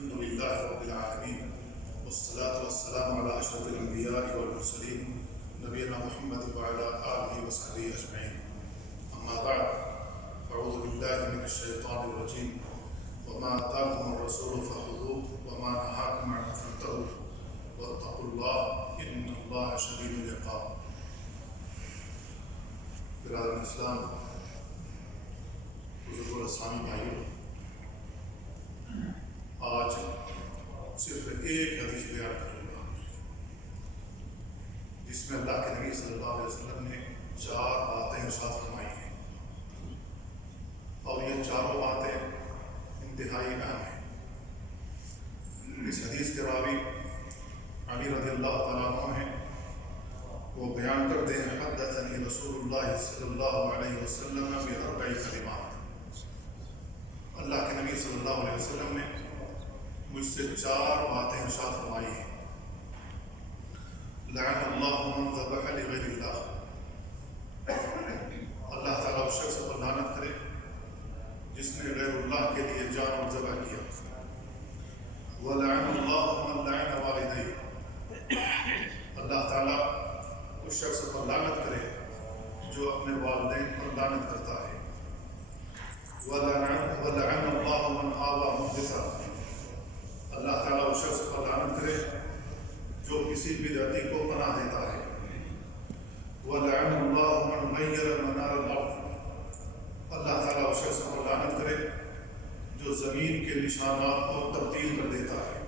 الحمد لله رب العالمين والصلاة والسلام على أشرف الأنبياء والمرسلين نبينا محمد وعلى آله وصحبه أجمعين. أما بعد، أعوذ بالله من الشيطان الرجيم. وما آتاكم الرسول فخذوه وما نهاكم عنه فانتهوا واتقوا الله إن الله شديد العقاب. برادران اسلام، بزرگ اسلامی بھائیوں، آج صرف ایک حدیث بیان کروں گا جس میں اللہ کے نبی صلی اللہ علیہ وسلم نے 4 باتیں ارشاد فرمائی ہیں، اور یہ چاروں باتیں انتہائی اہم ہیں۔ اس حدیث کے راوی علی رضی اللہ تعالیٰ عنہ ہیں، وہ بیان کرتے ہیں حدثنی رسول اللہ صلی اللہ علیہ وسلم باربع کلمات۔ اللہ کے نبی صلی اللہ علیہ وسلم نے مجھ سے 4 باتیں ارشاد فرمائی ہیں۔ لعن اللہ من ذبح لغیر اللہ، اللہ تعالیٰ اس شخص پر لعنت کرے جس نے غیر اللہ کے لیے جانور ذبح کیا۔ ولعن اللہ من لعن والدیہ، اللہ تعالیٰ اس شخص پر لعنت کرے جو اپنے والدین پر لعنت کرتا ہے۔ ولعن اللہ من آوى محدثا، اللہ تعالیٰ اس شخص پر لعنت کرے جو کسی بدعتی کو پناہ دیتا ہے۔ ولعن اللہ من غیر منار الارض، اللہ تعالیٰ اس شخص پر لعنت کرے جو زمین کے نشانات کو تبدیل کر دیتا ہے۔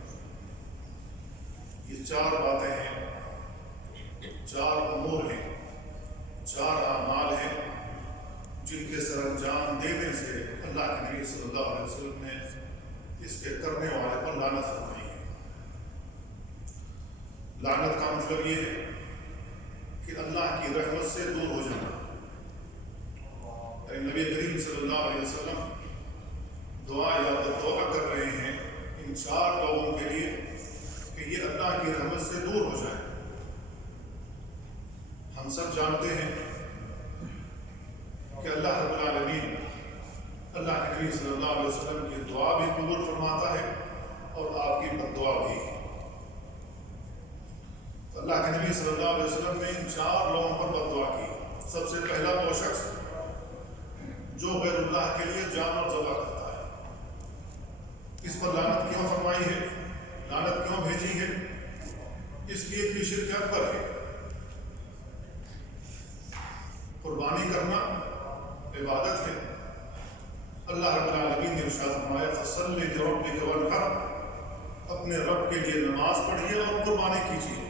یہ 4 باتیں ہیں، 4 امور ہیں، 4 اعمال ہیں جن کے سر انجام دینے سے اللہ کے نبی صلی اللہ علیہ وسلم نے اس کے کرنے والے پر لعنت فرمائی ہے۔ لعنت کا مطلب یہ ہے کہ اللہ کی رحمت سے دور ہو جانا۔ نبی کریم صلی اللہ علیہ وسلم دعا کر رہے ہیں ان 4 لوگوں کے لیے کہ یہ اللہ کی رحمت سے دور ہو جائے۔ ہم سب جانتے ہیں کہ اللہ رب العالمین اللہ کے نبی صلی اللہ علیہ وسلم کی دعا بھی قبول فرماتا ہے اور آپ کی بد دعا بھی۔ تو اللہ کے نبی صلی اللہ علیہ وسلم نے ان 4 لوگوں پر بد دعا کی۔ سب سے پہلا وہ شخص جو غیر اللہ کے لیے جانور ذبح کرتا ہے، اس پر لعنت کیوں فرمائی ہے، لعنت کیوں بھیجی ہے؟ اس لیے کہ شرک اکبر ہے۔ قربانی کرنا عبادت ہے۔ اللہ رب العالمین نے ارشاد فرمایا فصل لربک وانحر، اپنے رب کے لیے نماز پڑھیے اور قربانی کیجیے۔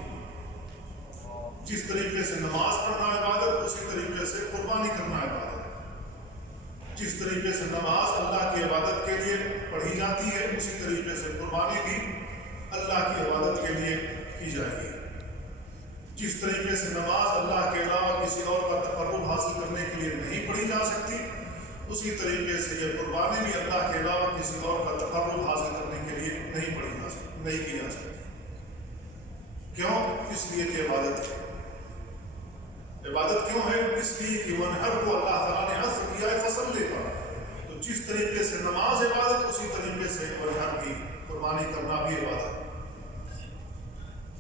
جس طریقے سے نماز پڑھنا عبادت، اسی طریقے سے قربانی کرنا عبادت۔ جس طریقے سے نماز اللہ کی عبادت کے لیے پڑھی جاتی ہے، اسی طریقے سے قربانی بھی اللہ کی عبادت کے لیے کی جائے گی۔ جس طریقے سے نماز اللہ کے علاوہ کسی اور کا تقرب حاصل کرنے کے لیے نہیں پڑھی جا سکتی، اسی طریقے سے یہ قربانی بھی اللہ کے علاوہ کسی اور کا تقرب حاصل کرنے کے لیے نہیں کی جا سکتی۔ کیوں؟ اس لیے کہ عبادت ہے۔ عبادت کیوں ہے؟ اس لیے کہ منحر کو اللہ تعالیٰ نے حذف کیا ہے فصل لے کر۔ تو جس طریقے سے نماز عبادت، اسی طریقے سے منحر کی قربانی کرنا بھی عبادت۔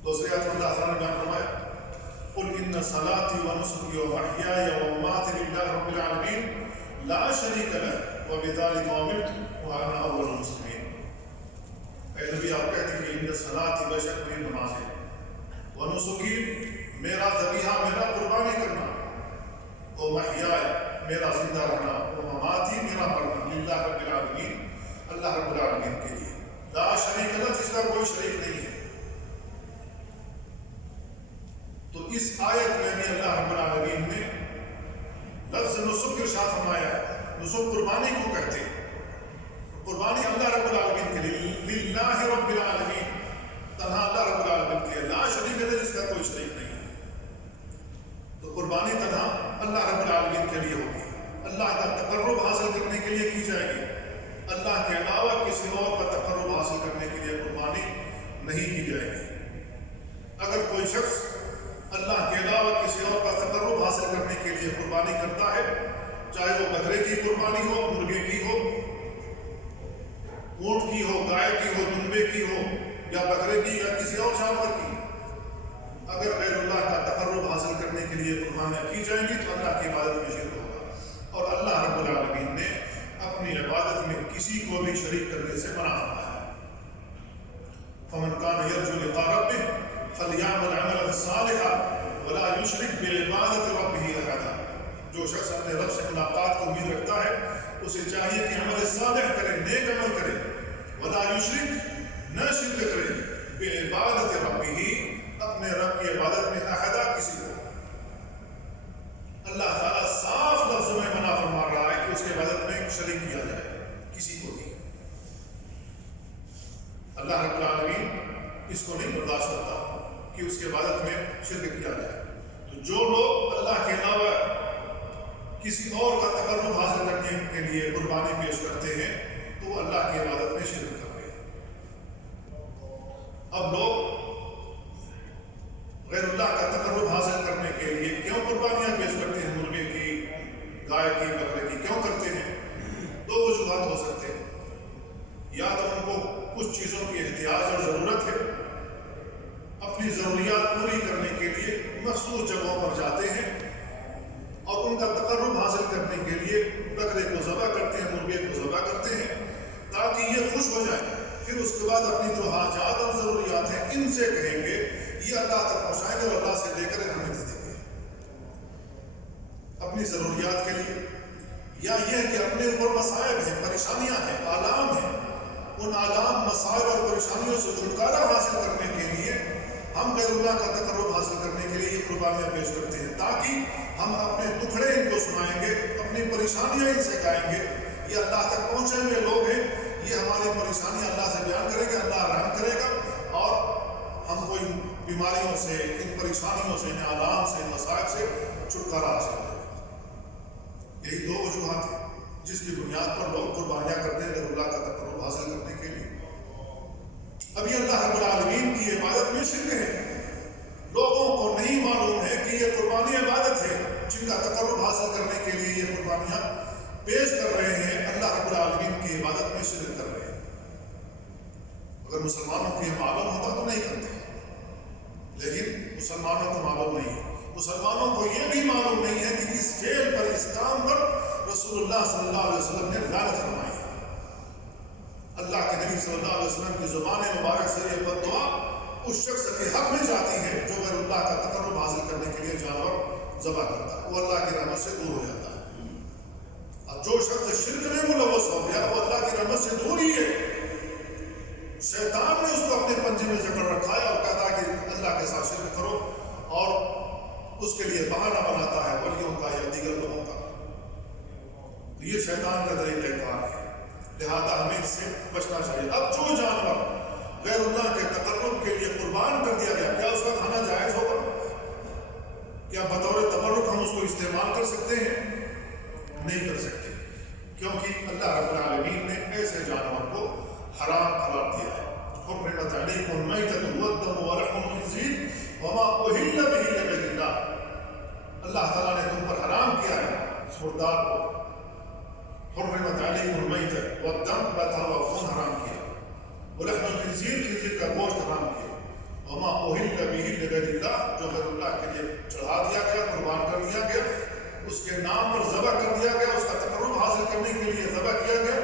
دوسری آیت میں اللہ تعالیٰ نے بیان فرمایا قل ان صلاتي ونسكي ومحياي ومماتي لله رب العالمين لا شريك له وبذلك امرت وانا اول المسلمين۔ اے نبی، آپ کہتے ہیں کہ ان صلاتي، بے شک میری نماز ہے، ونسكي، میرا ذبیحہ، میرا قربانی کرنا، ومحياي، میرا زندہ رہنا، ومماتي، میرا مرنا، للہ رب العالمین، اللہ رب العالمین کے لیے، لا شریک لہ، جس کا کوئی شریک نہیں ہے۔ تو اس آیت میں بھی اللہ رب العالمین نے لفظ نسک ارشاد فرمایا ہے۔ نسک قربانی کو کہتے ہیں۔ قربانی اللہ رب العالمین کے لیے، للہ رب العالمین، تنہا اللہ رب العالمین کے لیے، لا شریک لہ، جس کا کوئی شریک نہیں ہے۔ تو قربانی تنہا اللہ رب العالمین کے لیے ہوگی، اللہ کا تقرب حاصل کرنے کے لیے کی جائے گی۔ اللہ کے علاوہ کسی اور کا تقرب حاصل کرنے کے لیے قربانی نہیں کی جائے گی۔ اگر کوئی شخص اللہ کے علاوہ کسی اور کا تقرب حاصل کرنے کے لیے قربانی کرتا ہے، چاہے وہ بکرے کی قربانی ہو، مرغے کی ہو، اونٹ کی ہو، گائے کی ہو، دمبے کی ہو، یا بکرے کی، یا کسی اور جانور کی، اگر غیر اللہ کا تقرب حاصل کرنے کے لیے قربانیاں کی جائیں گی تو اللہ کی عبادت میں شرک ہوگا، اور اللہ رب العالمین نے اپنی عبادت میں کسی کو بھی شریک کرنے سے منع فرمایا ہے۔ فمن کان یرجو لقاء ربہ فلیعمل عملا صالحا ولا یشرک بعبادۃ ربہ احدا۔ جو شخص اپنے رب سے ملاقات کی امید رکھتا ہے اسے چاہیے کہ عمل صالح کرے، نیک عمل کرے، ولا یشرک، نہ شرک کرے، بعبادۃ ربہ، اپنے رب کی عبادت میں احدا، کسی کو۔ اللہ تعالیٰ صاف لفظوں میں منع فرما رہا ہے کہ اس کی عبادت میں شریک کیا جائے کسی کو بھی۔ اللہ رب العالمین اس کو نہیں برداشت کرتا کہ اس کی عبادت میں شرک کیا جائے۔ تو جو لوگ اللہ کے علاوہ کسی اور کا تقرب حاصل کرنے کے لیے قربانی پیش کرتے ہیں تو وہ اللہ کی عبادت میں شرک کر رہے ہیں۔ اب لوگ غیر اللہ کا تقرب حاصل کرنے کے لیے کیوں قربانیاں پیش کرتے ہیں؟ مرغے کی، گائے کی، بکرے کی کیوں کرتے ہیں؟ دو وجوہات ہو سکتے ہیں۔ یا تو ان کو کچھ چیزوں کی احتیاج اور ضرورت ہے، اپنی ضروریات پوری کرنے کے لیے مخصوص جگہوں پر جاتے ہیں اور ان کا تقرب حاصل کرنے کے لیے بکرے کو ذبح کرتے ہیں، مرغے کو ذبح کرتے ہیں تاکہ یہ خوش ہو جائیں، پھر اس کے بعد اپنی جو حاجات اور ضروریات ہیں ان سے کہیں گے، یہ اللہ تک پہنچائیں گے اور اللہ سے لے کر ہمیں دے دیں گے اپنی ضروریات کے لیے۔ یا یہ کہ اپنے اوپر مصائب ہیں، پریشانیاں ہیں، آلام ہیں، ان آلام، مصائب اور پریشانیوں سے چھٹکارا حاصل کرنے کے لیے ہم غیر اللہ کا تقرب حاصل کرنے کے لیے یہ قربانیاں پیش کرتے ہیں، تاکہ ہم اپنے دکھڑے ان کو سنائیں گے، اپنی پریشانیاں ان سے گائیں گے، یہ اللہ تک پہنچے ہوئے لوگ ہیں، یہ ہماری پریشانیاں اللہ سے بیان کریں گے، اللہ رحم کرے گا اور ہم کو ان بیماریوں سے، ان پریشانیوں سے، ان آلام سے، ان مصائب سے چھٹکارا حاصل کرے گا۔ یہی دو وجوہات ہیں جس کی بنیاد پر لوگ قربانیاں کرتے ہیں غیر اللہ کا تقرب حاصل کرنے کے لیے۔ اب یہ اللہ رب العالمین کی عبادت میں شرک ہے۔ لوگوں کو نہیں معلوم ہے کہ یہ قربانی عبادت ہے، جن کا تقرب حاصل کرنے کے لیے یہ قربانیاں پیش کر رہے ہیں، اللہ رب العالمین کی عبادت میں شرک کر رہے ہیں۔ اگر مسلمانوں کو یہ معلوم ہوتا تو نہیں کرتے، لیکن مسلمانوں کو معلوم نہیں ہے۔ مسلمانوں کو یہ بھی معلوم نہیں ہے کہ اس فعل پر، اس کام پر رسول اللہ صلی اللہ علیہ وسلم نے لعنت فرمائی ہے۔ اللہ کے نبی صلی اللہ علیہ وسلم کی زبان مبارک سے یہ بد دعا اس شخص کے حق میں جاتی ہے جو غیر اللہ کا تقرب حاصل کرنے کے لیے جانور ذبح کرتا ہے، وہ اللہ کی رحمت سے دور ہو جاتا ہے۔ اب جو شخص شرک میں ملوث ہو گیا وہ اللہ کی رحمت سے دور ہی ہے۔ شیطان نے اس کو اپنے پنجے میں جکڑ رکھا ہے اور کہتا ہے کہ اللہ کے ساتھ شرک کرو، اور اس کے لیے بہانہ بناتا ہے ولیوں کا یا دیگر لوگوں کا۔ تو یہ شیطان کا طریقہ کار ہے، لہذا ہمیں اس سے بچنا چاہیے۔ اب جو جانور غیر اللہ کے تقرب کے لیے قربان کر دیا گیا، کیا اس کا کھانا جائز ہوگا؟ کیا بطور تبرک ہم اس کو استعمال کر سکتے ہیں؟ نہیں کر سکتے، کیونکہ اللہ رب العالمین نے ایسے جانور کو حرام قرار دیا ہے۔ حرمت علیکم المیتۃ والدم ولحم الخنزیر وما اہل بہ لغیر اللہ۔ اللہ تعالیٰ نے تم پر حرام کیا ہے مردار کو۔ حرمت علیکم المیتۃ والدم، بتا ہوا خون حرام کیا، ولحم الخنزیر، خنزیر کا گوشت حرام کیا، وما اہل بہ لغیر اللہ، جو غیر اللہ کے لیے چڑھا دیا گیا، قربان کر دیا گیا، اس کے نام پر ذبح کر دیا گیا، اس کا تقرب حاصل کرنے کے لیے ذبح کیا گیا،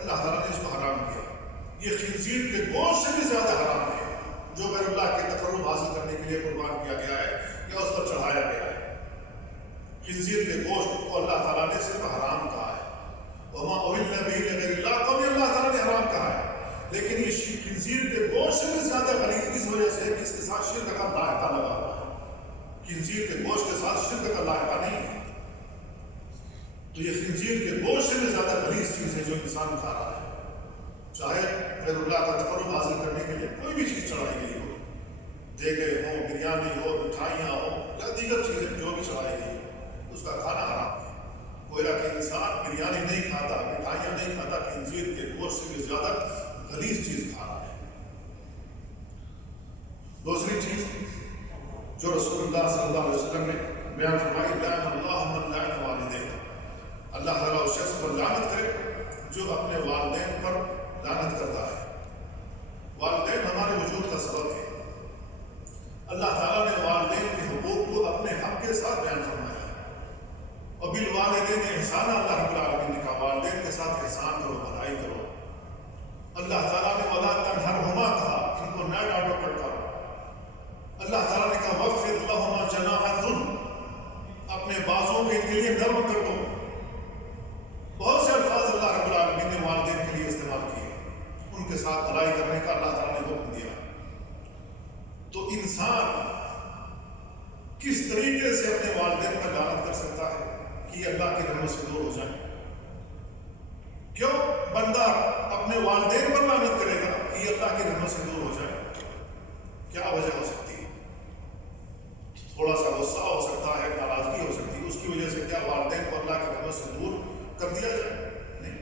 اللہ تعالیٰ نے اس کو حرام کیا۔ یہ خنزیر کے گوشت سے بھی زیادہ حرام ہے جو غیر اللہ کے تقرب حاصل کرنے کے لیے قربان کیا گیا ہے یا اس پر چڑھایا گیا ہے۔ خنزیر کے گوشت کو اللہ تعالیٰ نے صرف حرام کہا ہے، وما اہل بہ لغیر اللہ کو بھی اللہ تعالیٰ نے حرام کہا ہے، لیکن یہ خنزیر کے گوشت سے بھی زیادہ غلیظ اس وجہ سے کہ اس کے ساتھ شرک کا لاحقہ لگا ہوا ہے۔ خنزیر کے گوشت کے ساتھ شرک کا لاحقہ نہیں ہے، تو یہ خنزیر کے گوشت سے بھی زیادہ غلیظ چیز ہے جو انسان کھا رہا ہے، چاہے غیر اللہ کا تقرب حاصل کرنے کے لیے کوئی بھی چیز چڑھائی گئی ہو، دیگے ہو، بریانی ہو، مٹھائیاں ہو یا دیگر چیزیں جو بھی چڑھائی گئی اس کا کھانا حرام ہے۔ گویا کہ انسان بریانی نہیں کھاتا، مٹھائیاں نہیں کھاتا، خنزیر کے گوشت سے بھی زیادہ غلیظ چیز کھا رہا ہے۔ دوسری چیز جو رسول اللہ صلی اللہ علیہ وسلم نے بیان فرمائی، لعن اللہ من لعن والدیہ، اللہ تعالیٰ اس شخص پر لعنت کرے جو اپنے والدین پر لعنت ساتھ بھلائی کرنے کا اللہ تعالیٰ نے حکم دیا. تو انسان کس طریقے سے اپنے والدین پر لعنت کر سکتا ہے کہ یہ اللہ کی رحمت سے دور ہو جائیں؟ کیوں بندہ اپنے والدین پر لعنت کرے گا کہ یہ اللہ کی رحمت سے دور ہو جائے؟ کیا وجہ ہو سکتی ہے؟ تھوڑا سا غصہ ہو سکتا ہے، ناراضگی ہو سکتی ہے، اس کی وجہ سے کیا والدین کو اللہ کی رحمت سے دور کر دیا جائے؟ نہیں.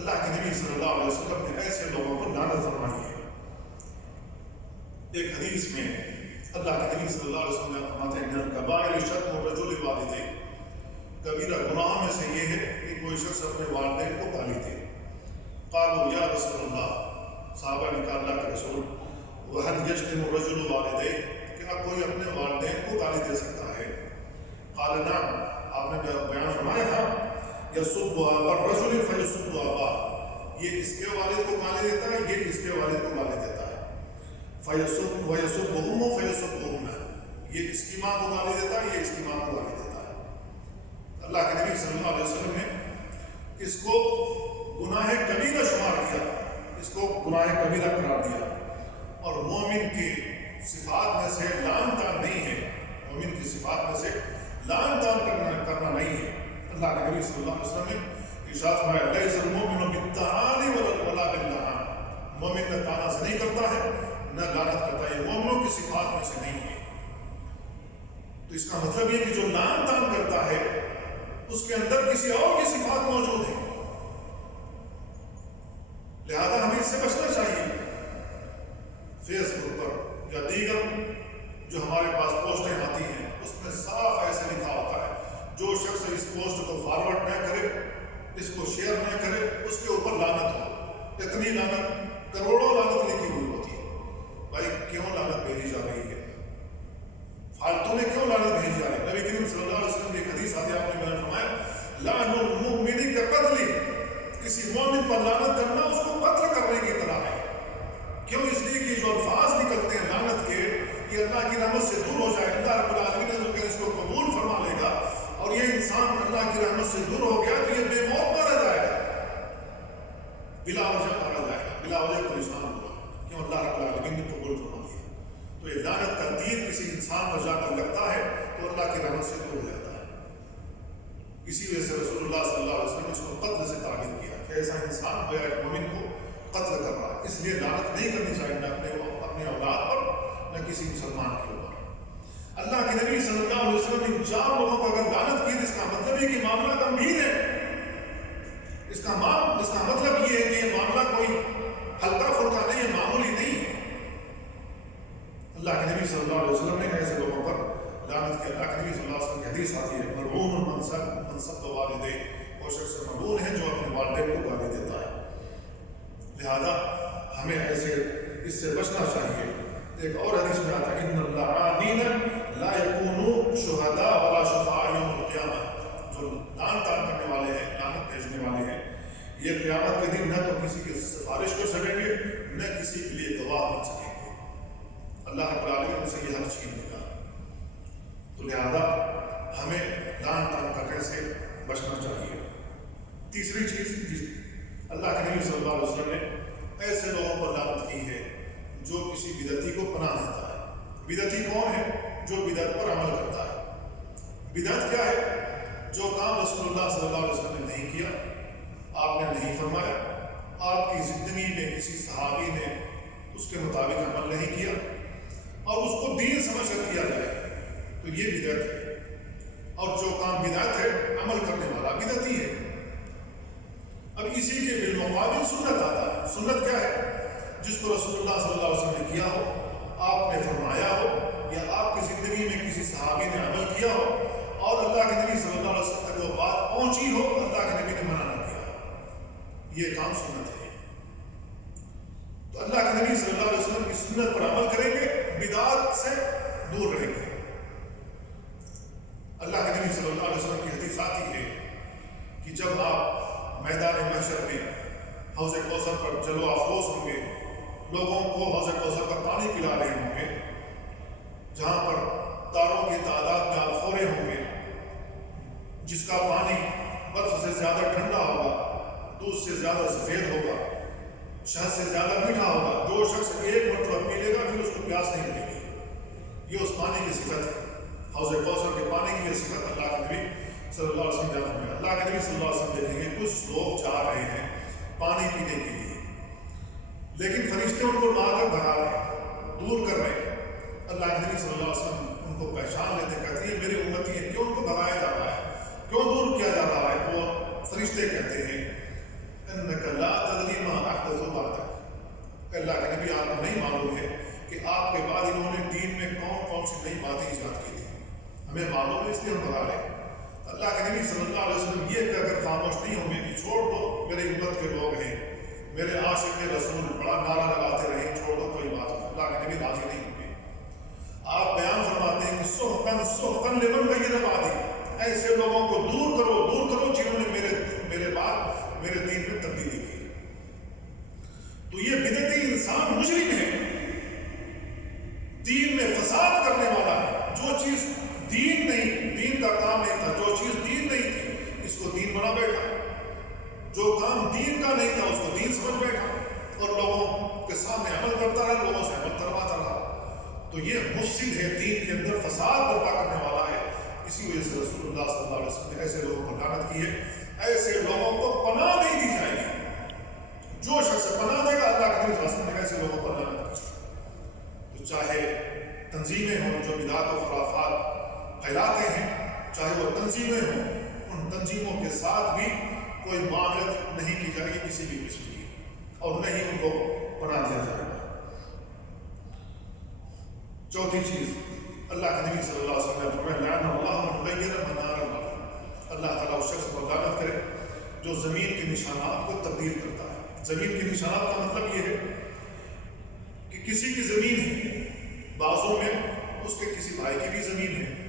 اللہ کے نبی صلی اللہ علیہ وسلم نے ایسے لوگوں پر لعنت فرمائی ہے. ایک حدیث میں اللہ کے نبی صلی اللہ علیہ وسلم فرماتے ہیں الکبائر شتم الرجل والدیہ، کبیرہ گناہوں میں سے یہ ہے کہ کوئی شخص اپنے والدین کو گالی دے. قالوا یا رسول اللہ، صحابہ نے کہا اللہ کے رسول، وَهَلْ يَشْتِمُ الرَّجُلُ وَالِدَيْهِ، کیا کوئی اپنے والدین کو گالی دے سکتا ہے؟ قال نعم، آپ نے بیان فرمایا ہاں. يَسُبُّ أَبَا الرَّجُلِ فَيَسُبُّ أَبَاهُ، یہ اس کے والد کو گالی دیتا ہے، یہ اس کے والد کو گالی دیتا ہے. فَيَسُبُّ أُمُّهُ فَيَسُبُّ أُمَّهُ، یہ اس کی ماں کو گالی دیتا ہے، یہ اس کی ماں کو گالی دیتا ہے. اللہ کے نبی صلی اللہ علیہ وسلم نے اس کو گناہ کبیرہ شمار کیا، اس کو گناہ کبیرہ قرار دیا. اور مومن کی صفات میں سے لعن طعن نہیں ہے، مومن کی صفات میں سے لعن طعن کرنا نہیں ہے. اللہ کے نبی صلی اللہ علیہ وسلم نے ارشاد فرمایا لیس المؤمن بالطعان ولا باللعان، مومن نہ طعنہ سے نہیں کرتا ہے نہ لعنت کرتا ہے، یہ مومنوں کی صفات میں سے نہیں ہے. تو اس کا مطلب یہ کہ جو لعن طعن کرتا ہے اس کے اندر کسی اور کی صفات موجود ہے، لہذا ہمیں اس سے بچنا چاہیے. فیس بک پر یا دیگر جو ہمارے پاس پوسٹیں آتی ہیں اس میں صاف ایسے لکھا ہوتا ہے جو شخص اس پوسٹ کو فارورڈ نہ کرے، اس کو شیئر نہ کرے، اس کے اوپر لعنت ہو. اتنی لعنت، کروڑوں لعنت لکھی ہوئی ہوتی ہے. بھائی کیوں لعنت بھیجی جا رہی ہے؟ فالتو میں کیوں لعنت بھیجی جا رہی ہے؟ نبی کریم صلی اللہ علیہ وسلم کی ایک حدیث آتی ہے، آپ نے بیان فرمایا لعن المؤمن کقتل، کسی مومن پر لعنت کرنا اس کو قتل کرنے کی طرح ہے. کیوں؟ اس لیے کہ جو الفاظ نکلتے ہیں لعنت کے، یہ اللہ کی رحمت سے دور ہو جائے. اللہ رب العالمین نے جو اس کو قبول فرما لے گا اور یہ انسان اللہ کی رحمت سے دور ہو گیا تو یہ بے موت مارا جائے گا، بلا وجہ مارا جائے گا، بلا وجہ پریشان ہوگا. کیوں؟ اللہ رب العالمین نے قبول فرما لیا. تو یہ لعنت کا تیر کسی انسان پر جا کر لگتا ہے تو اللہ کی رحمت سے دور ہو جاتا ہے. اسی وجہ سے رسول اللہ صلی اللہ علیہ وسلم نے اس کو قتل سے تعبیر کیا کہ ایسا انسان ہو یا ایک مومن کو قتل کر رہا ہے. اس لیے لعنت نہیں کرنی چاہیے نہ اپنے اولاد پر نہ کسی مسلمان کے اوپر. اللہ کے نبی صلی اللہ علیہ وسلم نے 4 لوگوں کو اگر لعنت کی، اس کا مطلب یہ کہ معاملہ گمبھیر ہے. اس کا مطلب یہ ہے کہ یہ معاملہ کوئی ہلکا پھلکا نہیں ہے، معمولی نہیں ہے. اللہ کے نبی صلی اللہ علیہ وسلم نے ایسے لوگوں پر لعنت کی. اللہ کے نبی صلی اللہ علیہ وسلم کی حدیث آتی ہے ملعون من سب والدیہ، وہ شخص ملعون ہے جو اپنے والدین کو گالی دیتا ہے. لہذا ہمیں ایسے اس سے بچنا چاہیے. ایک اور حدیث میں آتا ہے ان اللعانین لا یکونوا شہداء ولا شفعاء یوم القیامہ، جو لعن طعن کرنے والے ہیں، لعنت بھیجنے والے ہیں، یہ قیامت کے دن نہ تو کسی کی سفارش کر سکیں گے نہ کسی کے لیے گواہ بن سکیں گے. اللہ رب العالمین سے یہ حق چھین لے گا. تو لہذا ہمیں لعن طعن کرنے سے بچنا چاہیے. تیسری چیز، اللہ کے نبی صلی اللہ علیہ وسلم نے ایسے لوگوں پر لعنت کی ہے جو کسی بدعتی کو پناہ دیتا ہے. بدعتی کون ہے؟ جو بدعت پر عمل کرتا ہے. بدعت کیا ہے؟ جو کام رسول اللہ صلی اللہ علیہ وسلم نے نہیں کیا، آپ نے نہیں فرمایا، آپ کی زندگی میں کسی صحابی نے اس کے مطابق عمل نہیں کیا اور اس کو دین سمجھ کر کیا جائے تو یہ بدعت ہے. اور جو کام بدعت ہے عمل کرنے والا بدعتی ہے. اب اسی کے بالمقابل سنت آتا ہے. سنت کیا ہے؟ جس کو رسول اللہ صلی اللہ علیہ وسلم نے کیا ہو، آپ نے فرمایا ہو، یا آپ کی زندگی میں کسی صحابی نے عمل کیا ہو اور اللہ کے نبی صلی اللہ علیہ وسلم تک وہ بات پہنچی ہو، اللہ کے نبی نے منع نہ کیا، یہ کام سنت ہے. تو اللہ کے نبی صلی اللہ علیہ وسلم کی سنت پر عمل کریں گے، بدعات سے دور رہیں گے. اللہ کے نبی صلی اللہ علیہ وسلم کی حدیث آتی ہے کہ جب آپ میدان محشر میں حوض کوثر پر جلوہ افروز ہوں گے، لوگوں کو حوض کوثر کا پانی پلا رہے ہوں گے، جہاں پر تاروں کی تعداد میں آپ خورے ہوں گے، جس کا پانی برف سے زیادہ ٹھنڈا ہوگا، دودھ سے زیادہ سفید ہوگا. شہد سے زیادہ میٹھا ہوگا. جو شخص ایک مرتبہ پی لے گا پھر اس کو پیاس نہیں لگے گی. یہ اس پانی کی صفت ہے. حوض کوثر کے پانی کی یہ صفت اللہ کے نبی صلی اللہ علیہ وسلم بیان فرمایا. اللہ کے نبی صلی اللہ علیہ وسلم دیکھیں گے کچھ لوگ جا رہے ہیں پانی پینے کے لیے، لیکن فرشتے ان کو مار کر بھگا رہے ہیں، دور کر رہے ہیں. اللہ کے نبی صلی اللہ علیہ وسلم ان کو پہچان لیتے، کہتے ہیں میرے امتی ہیں، کیوں ان کو بھگایا جا رہا ہے، کیوں دور کیا جا رہا ہے؟ وہ فرشتے کہتے ہیں انک لا تدری ما احدث بعدک. اللہ کے نبی آپ کو نہیں معلوم ہے کہ آپ کے بعد انہوں نے دین میں کون کون سی نئی باتیں ایجاد کی تھی. ہمیں معلوم ہے، اس لیے ہم بتا رہے ہیں. اللہ کے نبی صلی اللہ علیہ وسلم یہ کہہ کر خاموش نہیں ہوں گے کہ چھوڑ دو، میرے امت کے لوگ ہیں، میرے عاشق رسول بڑا نعرہ لگاتے رہے، چھوڑ دو کوئی بات نہیں. اللہ کے نبی راضی نہیں ہوں گے. آپ بیان فرماتے ہیں کہ سحقاً سحقاً لمن غیر بعدی، ایسے لوگوں کو دور کرو جنہوں نے میرے بعد میرے دین میں تبدیلی کی. تو یہ بدعتی انسان مجرم ہے، دین میں فساد کرنے والا ہے. جو چیز دین نہیں، دین کا کام نہیں تھا، جو چیز دین نہیں تھی اس کو دین بنا بیٹھا، جو کام دین کا نہیں تھا اس کو دین سمجھ بیٹھا اور لوگوں کے سامنے عمل کرتا رہا، لوگوں سے عمل کرواتا رہا. تو یہ مفسد ہے، دین کے اندر فساد برپا کرنے والا ہے. اسی وجہ سے رسول اللہ صلی اللہ علیہ وسلم نے ایسے لوگوں کو لعنت کی ہے. ایسے لوگوں کو پناہ نہیں دی جائے گی. جو شخص پناہ دے گا، اللہ کے نبی صلی اللہ علیہ وسلم نے ایسے لوگوں پر لعنت کی. تو چاہے تنظیمیں ہوں جو بدعات و خرافات پھیلاتے ہیں، چاہے وہ تنظیمیں ہوں، ان تنظیموں کے ساتھ بھی کوئی معاملت نہیں کی جائے گی کسی بھی قسم کی، اور نہ ہی ان کو پناہ دیا جائے گا. چوتھی چیز، اللہ کے نبی صلی اللہ علیہ وسلم نے فرمایا لعن اللہ من غیر منار اللہ. اللہ تعالیٰ اس شخص کو لعنت کرے جو زمین کے نشانات کو تبدیل کرتا ہے. زمین کے نشانات کا مطلب یہ ہے کہ کسی کی زمین ہے، بازوں میں اس کے کسی بھائی کی بھی زمین ہے،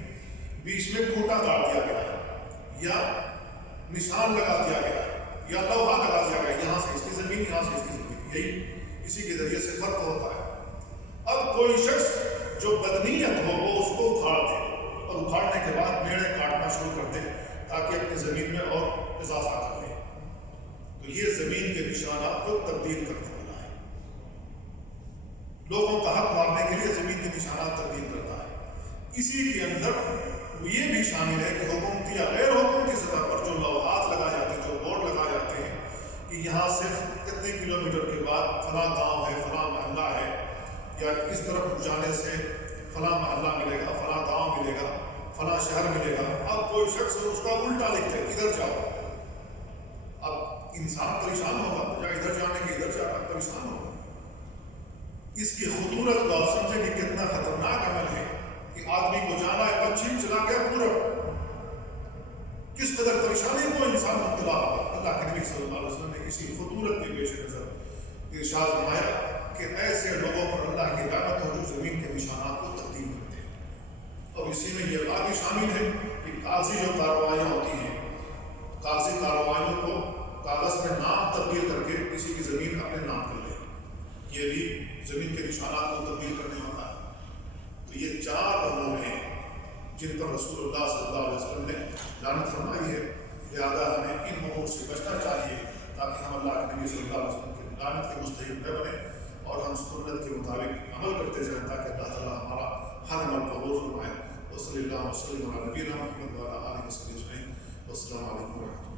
بیچ میں کھوٹا گاڑ دیا گیا ہے یا نشان لگا دیا گیا ہے یا لوہا لگا دیا گیا ہے، یہاں سے اس کی زمین، یہاں سے اس کی زمین. یہی اسی کے ذریعے سے فرق ہوتا ہے. اب کوئی شخص جو بدنیت ہو وہ اس کو اکھاڑ دے اور اکھاڑنے کے بعد میڑے کاٹنا شروع کر دے تاکہ اپنی زمین میں اور اضافہ کر لے، تو یہ زمین کے نشانات کو تبدیل کرنے والا ہے. لوگوں کا حق مارنے کے لیے زمین کے نشانات تبدیل کرتا ہے. اسی کے اندر یہ بھی شامل ہے کہ حکومتی یا غیر حکومتی سطح پر جو لوحات لگائے جاتے ہیں، جو بورڈ لگائے جاتے ہیں کہ یہاں سے اتنے کلومیٹر کے بعد فلاں گاؤں ہے، فلاں محلہ ہے، یا اس طرف جانے سے فلاں محلہ ملے گا، فلاں گاؤں ملے گا، فلاں شہر ملے گا. اب کوئی شخص اس کا الٹا لکھتے ادھر جاؤ. اب انسان پریشان ہوگا، یا ادھر جانے کے ادھر جا رہا پریشان ہوگا. اس کی خطورت کو آپ سمجھیں کہ کتنا خطرناک عمل ہے کہ آدمی کو جانا ہے پچھم، چلا گیا پورب. کس قدر پریشانی کو انسان مبتلا ہوگا. اللہ کے نبی صلی اللہ علیہ وسلم نے اسی خطورت کے پیش نظر ارشاد فرمایا کہ ایسے لوگوں پر اللہ کی لعنت ہو جو زمین کے نشانات کو تبدیل کرتے ہیں. اور اسی میں یہ بات بھی شامل ہے کہ کاغذی جو کارروائیاں ہوتی ہیں، کاغذی کارروائیوں کو کاغذ میں نام تبدیل کر کے کسی کی زمین اپنے نام کر لے، یہ بھی زمین کے نشانات کو تبدیل کرنے والا ہے. تو یہ 4 امور ہیں جن پر رسول اللہ صلی اللہ علیہ وسلم نے لعنت فرمائی ہے. لہٰذا ہمیں ان امور سے بچنا چاہیے تاکہ ہم اللہ کے نبی صلی اللہ علیہ وسلم کے لعنت کے مستحق نہ بنیں اور ہم سنت کے مطابق عمل کرتے جائیں تاکہ اللہ تعالیٰ ہمارا ہر عمل قبول فرمائے. وصلی اللہ وسلم علی نبینا محمد وعلی آلہ وصحبہ اجمعین. والسلام علیکم ورحمۃ اللہ.